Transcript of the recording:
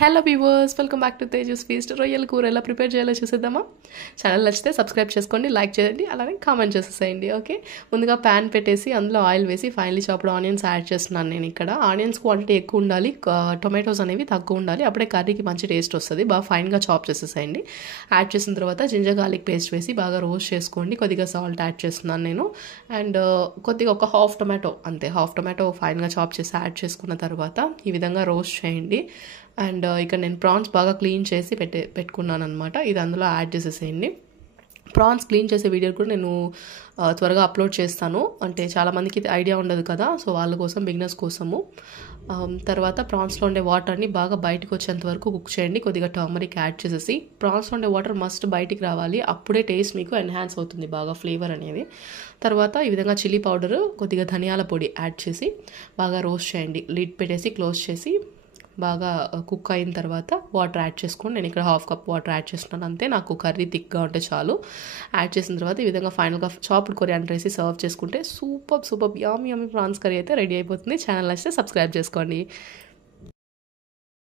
Hello viewers, welcome back to Tejas feast. రొయ్యల కూర ఎలా ప్రిపేర్ చేయాలో చూసేద్దామా? ఛానల్ నచ్చితే సబ్స్క్రైబ్ చేసుకోండి, లైక్ చేయండి, అలానే కామెంట్ చేసేసేయండి. ఓకే, ముందుగా ప్యాన్ పెట్టేసి అందులో ఆయిల్ వేసి ఫైనలీ చాప్డ్ ఆనియన్స్ యాడ్ చేస్తున్నాను. నేను ఇక్కడ ఆనియన్స్ క్వాంటిటీ ఎక్కువ ఉండాలి, టొమాటోస్ అనేవి తక్కువ ఉండాలి, అప్పుడే కర్రీకి మంచి టేస్ట్ వస్తుంది. బాగా ఫైన్గా చాప్ చేసేసేయండి. యాడ్ చేసిన తర్వాత జింజర్ గార్లిక్ పేస్ట్ వేసి బాగా రోస్ట్ చేసుకోండి. కొద్దిగా సాల్ట్ యాడ్ చేస్తున్నాను నేను, అండ్ కొద్దిగా ఒక హాఫ్ టొమాటో, అంతే హాఫ్ టొమాటో ఫైన్గా చాప్ చేసి యాడ్ చేసుకున్న తర్వాత ఈ విధంగా రోస్ట్ చేయండి. అండ్ ఇక్కడ నేను ప్రాన్స్ బాగా క్లీన్ చేసి పెట్టుకున్నాను అనమాట. ఇది అందులో యాడ్ చేసేసేయండి. ప్రాన్స్ క్లీన్ చేసే వీడియో కూడా నేను త్వరగా అప్లోడ్ చేస్తాను. అంటే చాలామందికి ఐడియా ఉండదు కదా, సో వాళ్ళ కోసం, బిగినర్స్ కోసము. తర్వాత ప్రాన్స్లో ఉండే వాటర్ని బాగా బయటకు వచ్చేంత వరకు కుక్ చేయండి. కొద్దిగా టర్మరిక్ యాడ్ చేసేసి, ప్రాన్స్లో ఉండే వాటర్ మస్ట్ బయటికి రావాలి, అప్పుడే టేస్ట్ మీకు ఎన్హాన్స్ అవుతుంది బాగా, ఫ్లేవర్ అనేది. తర్వాత ఈ విధంగా చిల్లీ పౌడర్, కొద్దిగా ధనియాల పొడి యాడ్ చేసి బాగా రోస్ట్ చేయండి. లిడ్ పెట్టేసి క్లోజ్ చేసి బాగా కుక్ అయిన తర్వాత వాటర్ యాడ్ చేసుకోండి. నేను ఇక్కడ హాఫ్ కప్ వాటర్ యాడ్ చేస్తున్నాను, అంతే. నాకు కర్రీ థిక్గా ఉంటే చాలు. యాడ్ చేసిన తర్వాత ఈ విధంగా ఫైనల్గా చాప్డ్ కొరియాండర్ వేసి సర్వ్ చేసుకుంటే సూపర్ యామీ ప్రాన్స్ కర్రీ అయితే రెడీ అయిపోతుంది. ఛానల్ నచ్చితే సబ్స్క్రైబ్ చేసుకోండి.